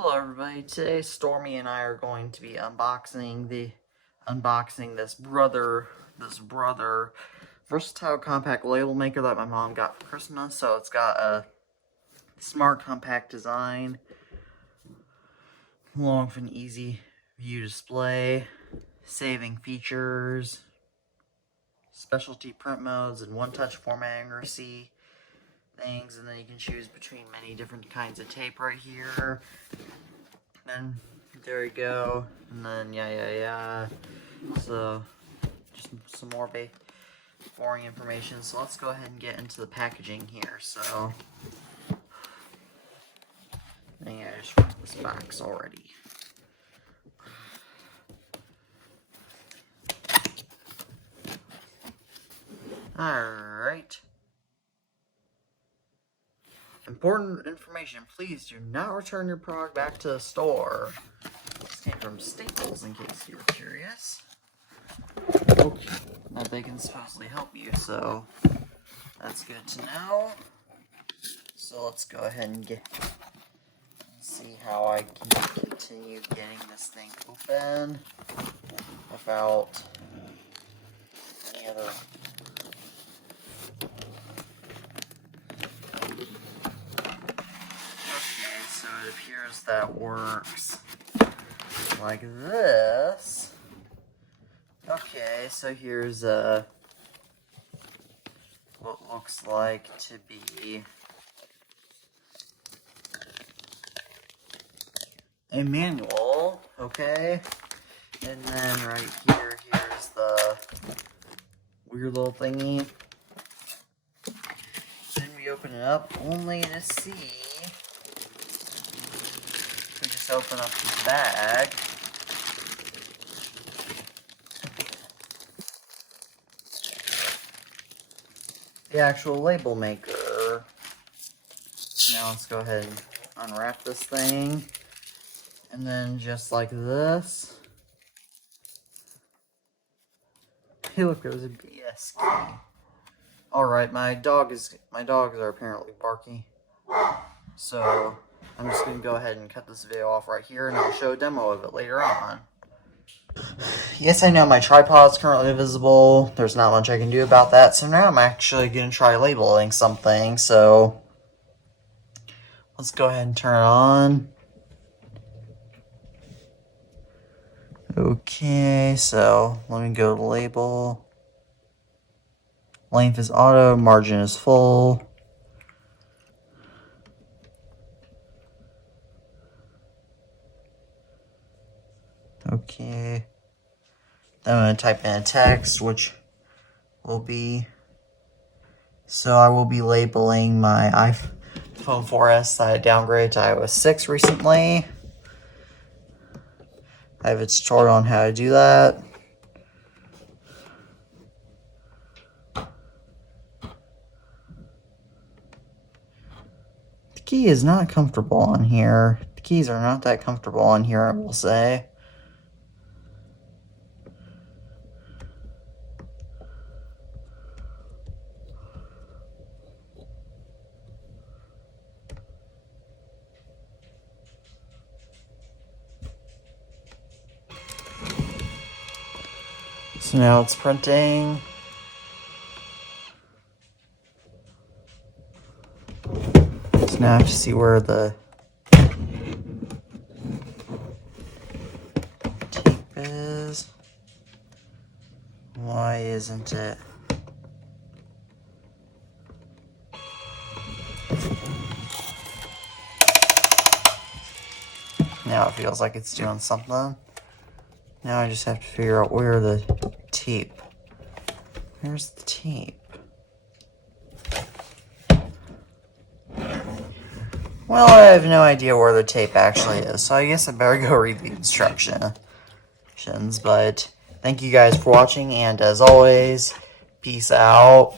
Hello everybody, today Stormy and I are going to be unboxing this Brother versatile compact label maker that my mom got for Christmas. So it's got a smart compact design, along with an easy view display, saving features, specialty print modes, and one-touch formatting to see things, and then you can choose between many different kinds of tape right here. And there we go, and then so just some more boring information. So let's go ahead and get into the packaging here. So I just wrapped this box already. Alright. Important information, please do not return your product back to the store. This came from Staples, in case you were curious. Okay. That they can supposedly help you, so that's good to know. So let's go ahead and see how I can continue getting this thing open without any other. So it appears that works like this. Okay, so here's what looks like to be a manual, okay? And then right here, here's the weird little thingy. Then we open it up only to see. We just open up this bag. The actual label maker. Now let's go ahead and unwrap this thing. And then just like this. Hey look, there was a BS key. Alright, my dogs are apparently barky. So I'm just going to go ahead and cut this video off right here, and I'll show a demo of it later on. Yes, I know my tripod is currently visible. There's not much I can do about that, so now I'm actually going to try labeling something. So let's go ahead and turn it on. Okay, so let me go to label. Length is auto, margin is full. Okay, then I'm going to type in a text, which will be, so I will be labeling my iPhone 4S that I downgraded to iOS 6 recently. I have a tutorial on how to do that. The key is not comfortable on here. The keys are not that comfortable on here, I will say. So now it's printing. So now I have to see where the tape is. Why isn't it? Now it feels like it's doing something. Now I just have to figure out where the tape. Where's the tape? Well, I have no idea where the tape actually is, so I guess I better go read the instructions. But thank you guys for watching, and as always, peace out.